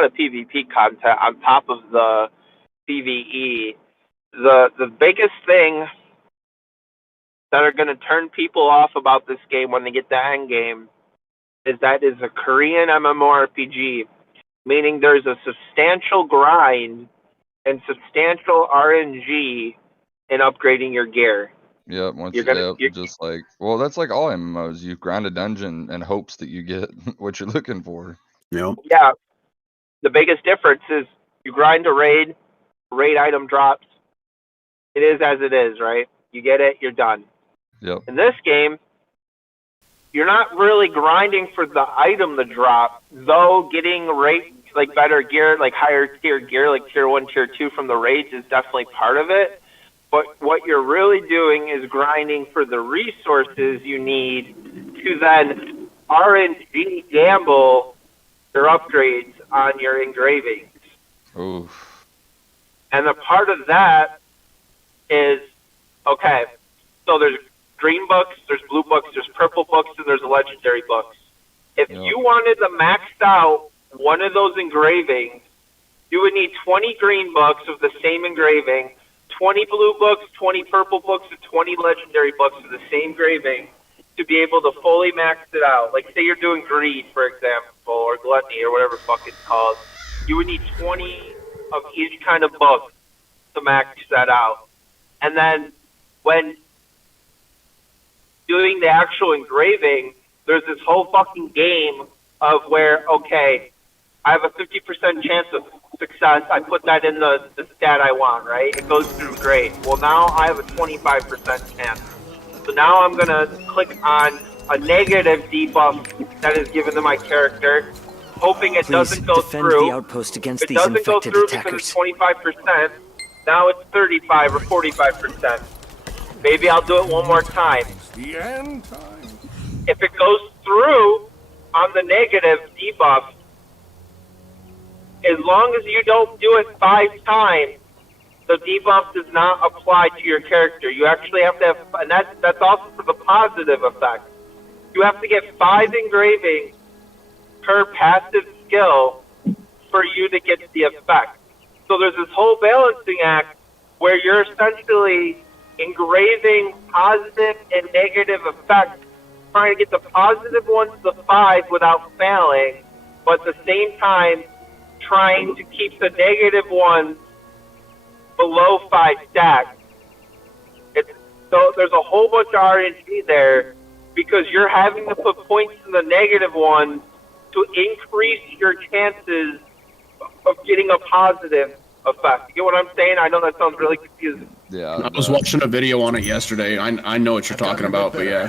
lot of PvP content on top of the PvE. The biggest thing that are going to turn people off about this game when they get the end game is that it's a Korean MMORPG, meaning there's a substantial grind and substantial RNG in upgrading your gear. Yeah, just like, well, that's like all MMOs. You grind a dungeon in hopes that you get what you're looking for. Yep. Yeah. The biggest difference is you grind a raid item drops. It is as it is, right? You get it, you're done. Yep. In this game, you're not really grinding for the item to drop, though getting like better gear, like higher tier gear, like tier 1, tier 2 from the raids is definitely part of it. But what you're really doing is grinding for the resources you need to then RNG gamble your upgrades on your engravings. Oof. And the part of that is, okay, so there's green books, there's blue books, there's purple books, and there's legendary books. If you wanted to max out one of those engravings, you would need 20 green books of the same engraving, 20 blue books, 20 purple books, and 20 legendary books of the same engraving to be able to fully max it out. Like, say you're doing greed, for example, or gluttony, or whatever the fuck it's called. You would need 20 of each kind of book to max that out. And then when doing the actual engraving, there's this whole fucking game of where, okay, I have a 50% chance of success. I put that in the stat I want, right? It goes through great. Well, now I have a 25% chance. So now I'm going to click on a negative debuff that is given to my character, hoping it doesn't go through. The outpost against these infected attackers. It doesn't go through because it's 25%. Now it's 35 or 45%. Maybe I'll do it one more time. The end time. If it goes through on the negative debuff, as long as you don't do it 5 times, the debuff does not apply to your character. You actually have to have, and that's also for the positive effect. You have to get 5 engravings per passive skill for you to get the effect. So there's this whole balancing act where you're essentially engraving positive and negative effects, trying to get the positive ones to 5 without failing, but at the same time trying to keep the negative ones below 5 stacks. So there's a whole bunch of RNG there because you're having to put points in the negative ones to increase your chances of getting a positive effect. You get what I'm saying? I know that sounds really confusing. Yeah. I was watching a video on it yesterday. I know what you're talking about, but yeah.